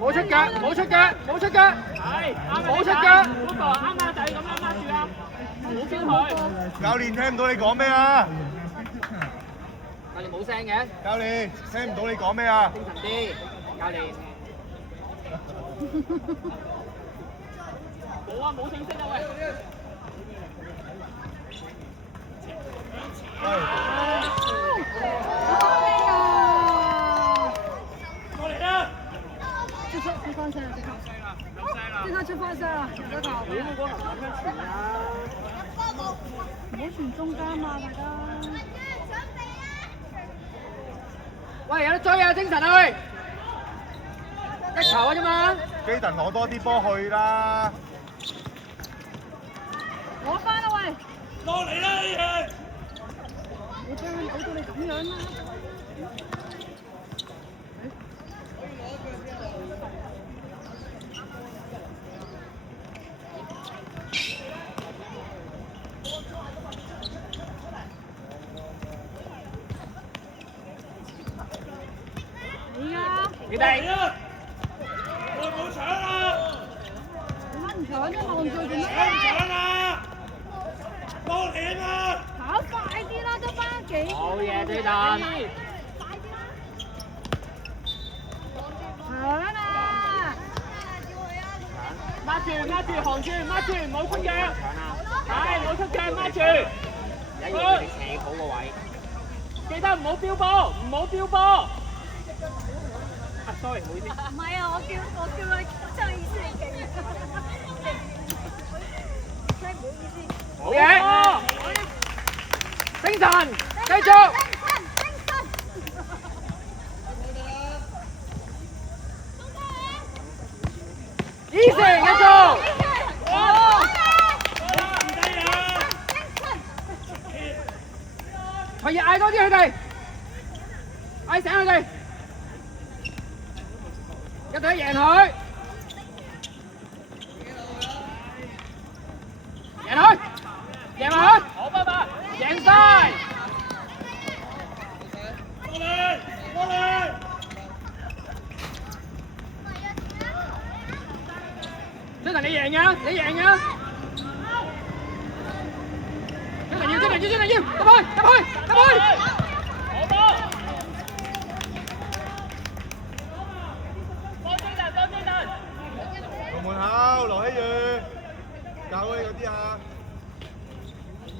冇出腳，冇出腳，冇出腳，係冇出腳，嗰個啱啱就係咁樣握住啊！冇標佢。教練聽唔到你講咩啊？教練冇聲嘅。教練聽唔到你講咩啊？精神啲，教練。冇啊，冇正式啊喂。過嚟啦！出翻聲啦！即刻出翻聲啦！入咗球。你冇講咁樣傳啊！唔好傳中間嘛，大家。喂，有得追啊！精神啊喂！一球啊啫嘛！基頓攞多啲波去啦！攞翻啦喂！落嚟啦呢人！我將佢扭到你咁樣啦！你哋啊！我冇搶啊！乜唔搶啫？望住做咩？搶啊！過嚟啊！跑快啲啦，得翻幾？好嘢，對蛋。搶啊！抹住，行住，抹住，唔好出腳。係，唔好出腳，抹住。一要你企好個位。記得唔好飆波，唔好飆波。sorry， 唔好意思。唔係啊，我叫佢真係意思你勁，真係唔好意思。好嘢！精神，繼續。Easy， 繼續。可以嗌多啲佢哋，嗌醒佢哋。一定要贏佢，贏佢，贏埋佢，好爸爸，贏晒。過嚟，過嚟。張騰你贏㗎，你贏㗎。張騰要，入去，好波。門口羅希宇，教佢嗰啲啊！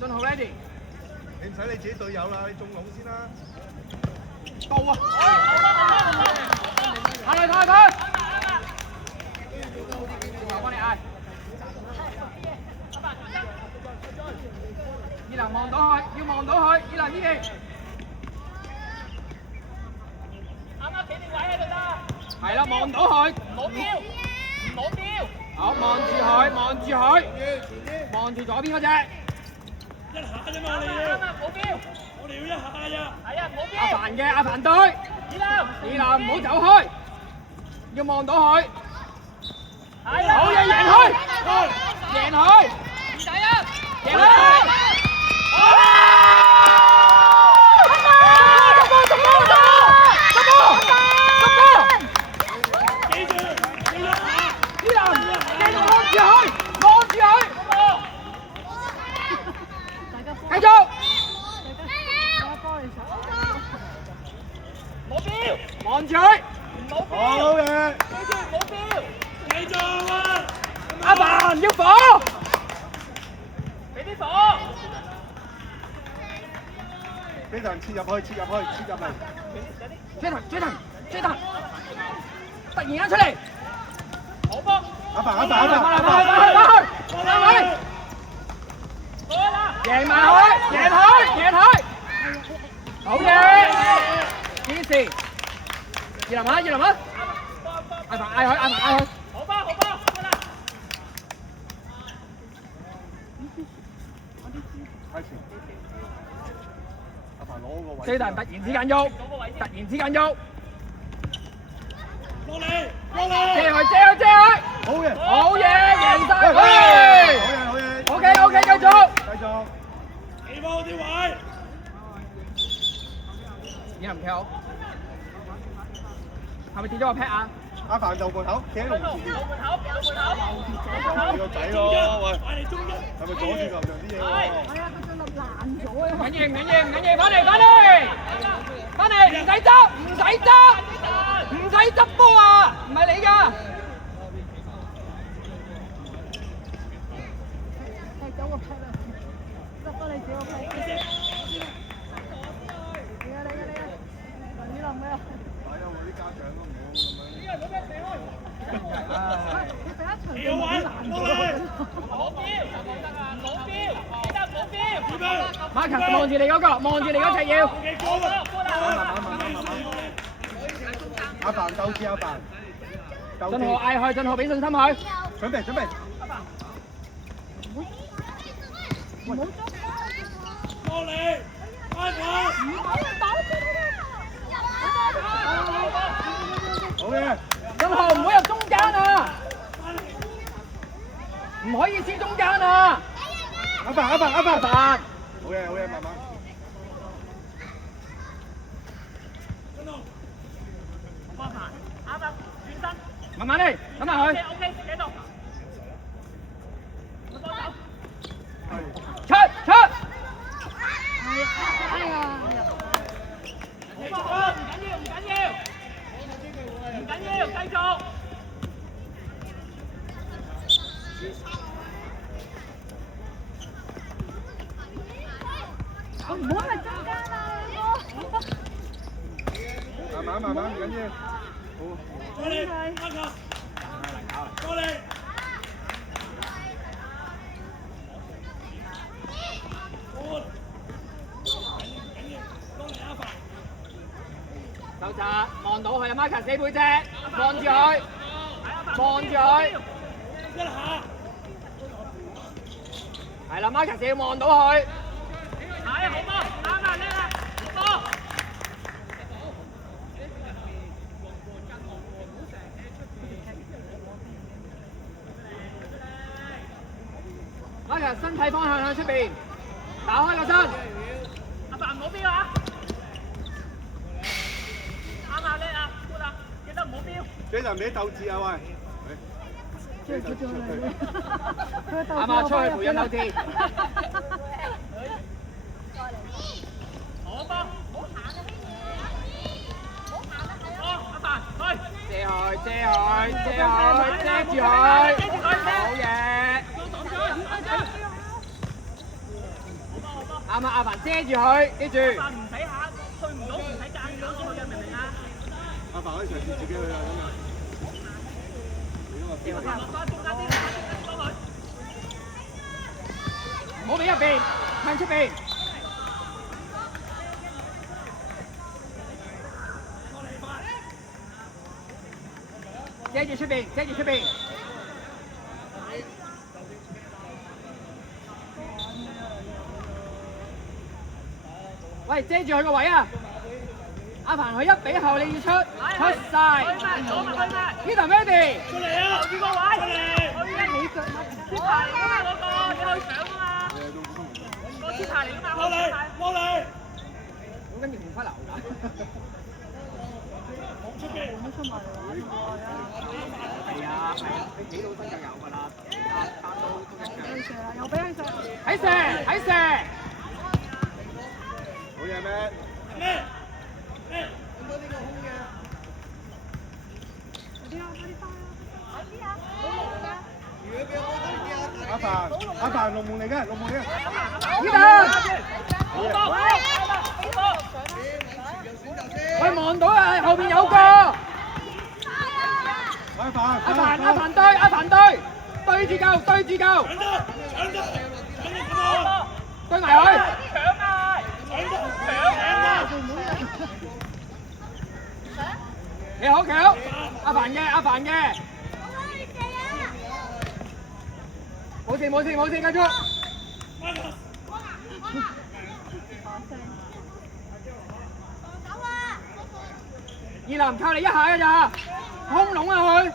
俊豪 ready， 你唔使你自己隊友啦，你中籠先啦。到啊！下嚟，我幫你嗌。二林望到佢，要望到佢，二林呢邊。啱啱企定位喺度得。係啦，望到佢，唔好飆。唔好飆！好，望住佢，望住左邊嗰隻。一下啫嘛，你要。啱冇飆。我哋要一下咋。係啊，唔好飆。阿凡嘅，阿凡隊。二林唔好走開，要望到佢。係啊。好嘢，贏佢！贏佢！唔使啊！贏佢！繼續，冇標，望住佢，冇標，好嘅，記住冇標，繼續啊！阿凡要火，俾啲火，基頓切入去，追騰，突然間出嚟，好波，阿凡，翻去。贏埋佢，好嘢！堅持，二林啊！阿凡嗌佢，好波，得啦！開前。阿凡攞個位。四人突然之間喐，突然之間喐。落嚟，落嚟。借佢，借佢，借佢。好嘢，好嘢，贏晒。好嘢，好嘢。OK，繼續。繼續。企翻啲位。你唔跳？係咪跌咗個 pad 啊？阿凡就門口，企喺龍前面。門口。你個仔咯，喂，快嚟中間。係咪阻住球場啲嘢喎？係啊，佢就爛咗啊！唔緊要，翻嚟，唔使執波啊，唔係你㗎。係走個 pad 啊！執翻你自己個 pad。你諗咩啊？係啊，我啲家長都唔好咁樣。你第一場就有位，落嚟。馬強望住你嗰個，望住你嗰隻要。阿凡鬥志，阿凡。俊豪嗌佢，俊豪俾信心佢。準備。落嚟，阿凡。好嘅。俊豪唔好入中間啊！唔可以黐中間啊！阿凡。好嘢，慢慢。慢慢嚟，等下佢。出！哎呀！唔緊要，繼續。我唔好喺中間啊！慢慢，唔緊要。好。過嚟，阿強。過嚟。收閘，望到佢阿 Marcus 死背脊，望住佢。一下。係啦 ，Marcus 要望到佢。係好波，啱啊，叻啊，好波。Marcus 身體方向向出邊，打開個身。阿凡唔好標啊！啱啊，叻啊，good啊，記得唔好標。這人俾鬥志啊喂！啱啊，出去培養鬥志。好波，唔好行啊！好，阿凡，去。遮住佢。好嘢。啱啊，阿凡遮住佢，記住。阿凡唔使下，去唔到，唔使間咗佢嘅，明唔明啊？阿凡可以嘗試自己去啊，咁啊。唔好俾入邊，向出邊。遮住出邊。喂，遮住佢個位啊！阿凡佢一比後你要出晒。呢頭 ready。出嚟啊！留住個位。你腳切牌嚟㗎嘛嗰個，你去搶㗎嘛。個切牌嚟㗎嘛。落嚟。好跟住唔翻流㗎。出邊。係啊，你幾老身就有㗎啦，打到都一樣。又俾佢射。喺射。好嘢咩？咩？阿凡龍門嚟嘅。呢度。喂，望到啊，後邊有個。阿凡對住夠。對埋佢。你好，阿凡嘅。冇事，繼續。二林靠你一下㗎咋，空籠啊佢，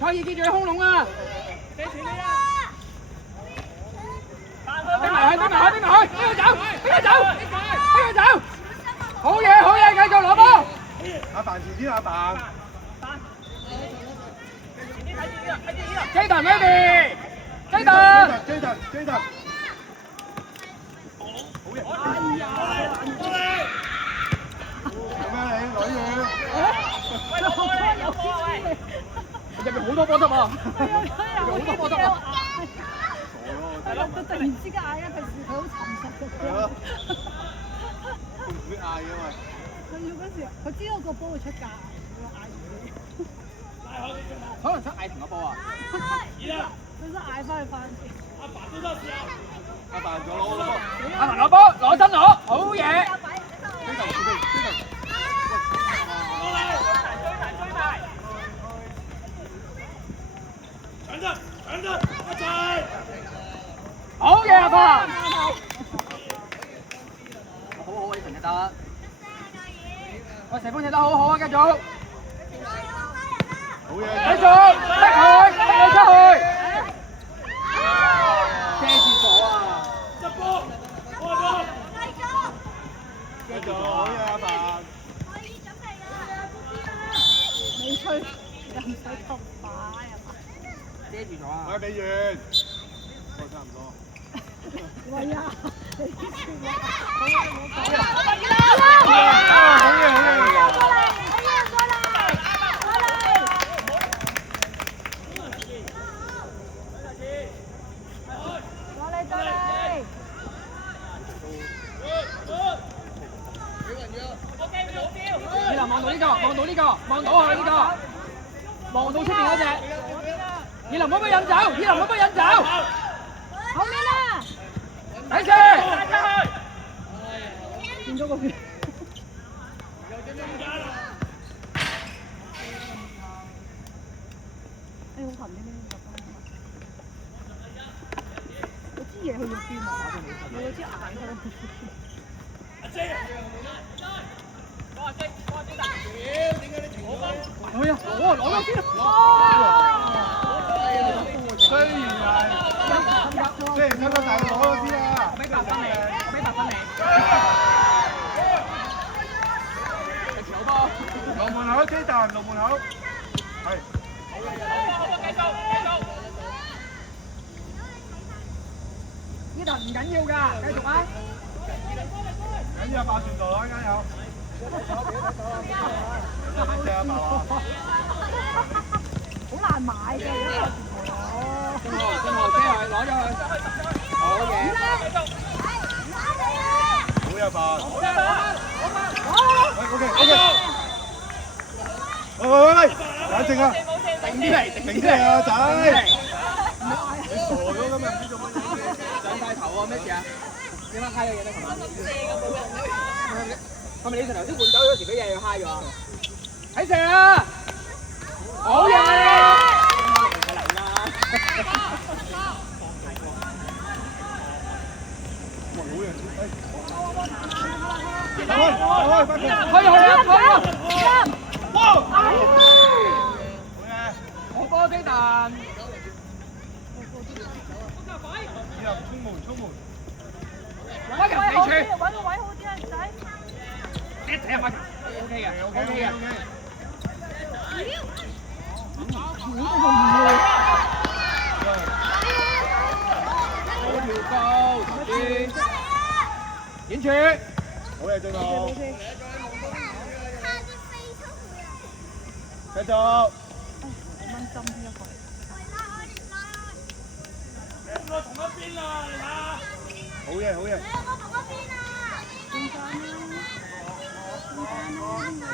蔡爾記住你空籠啊！俾錢你啊！逼埋去，逼埋去，逼埋去，俾佢走，俾佢走，俾佢走！好嘢，好嘢，繼續攞波！阿凡前啲阿凡。Jaden baby， Jaden。好嘢！做咩你女嘅？入面好多波得啊！好多波得啊！佢突然之間嗌一個字，佢好沉實嘅。係咯。唔會嗌嘅嘛。佢要嗰時，佢知道個波會出界，佢嗌住佢。可能想嗌同個波啊！佢想嗌翻去翻。阿凡仲攞波。阿凡攞波，攞真攞，好嘢！好嘢阿凡！好好啊，你成日得。喂，成峰踢得好好啊，繼續。好嘢！繼續，逼佢，逼佢出去。遮住咗啊！繼續，好嘢阿凡。你吹又唔使咁快係嘛？遮住咗啊！喂，未完，差唔多。喂呀！你啲全部好嘢，好嘢。你嗱望到呢個，望到呢個，望到佢呢個，望到出邊嗰隻。二林唔好俾引走，二林唔好俾引走。後面啦！睇住，變咗個血。好痕啲呢個嗰支嘢去咗邊啊？你嗰支眼去咗邊？好呀，攞咗先。雖然係，即係差唔多大佬攞咗先啦。俾8分你，俾8分你。球波。龍門口Jaden，龍門口。係。繼續。呢度唔緊要㗎，繼續啊！緊要爆船度啦，加油！謝阿爸話。好難買嘅，而家正號，車係攞咗佢。好嘢！好嘢爸。OK。喂，冷靜啊！定啲嚟啊，仔！你傻咗咁啊？唔知做乜嘢？上晒頭啊！咩事啊？點解揩咗嘢咧？係咪你頭先換走嗰時俾嘢揩咗啊？睇射啊！好嘢！嚟啦！哇，好嘢！可以！哇！好嘢！好波雞蛋！衝門！揾人死處！揾個位好啲啊，仔！一齊入去 ！OK 嘅。好條高，演處。好嘢，正好。繼續。蚊針呢一個。同一邊啦，你睇下。好嘢！中間啦，中間啦，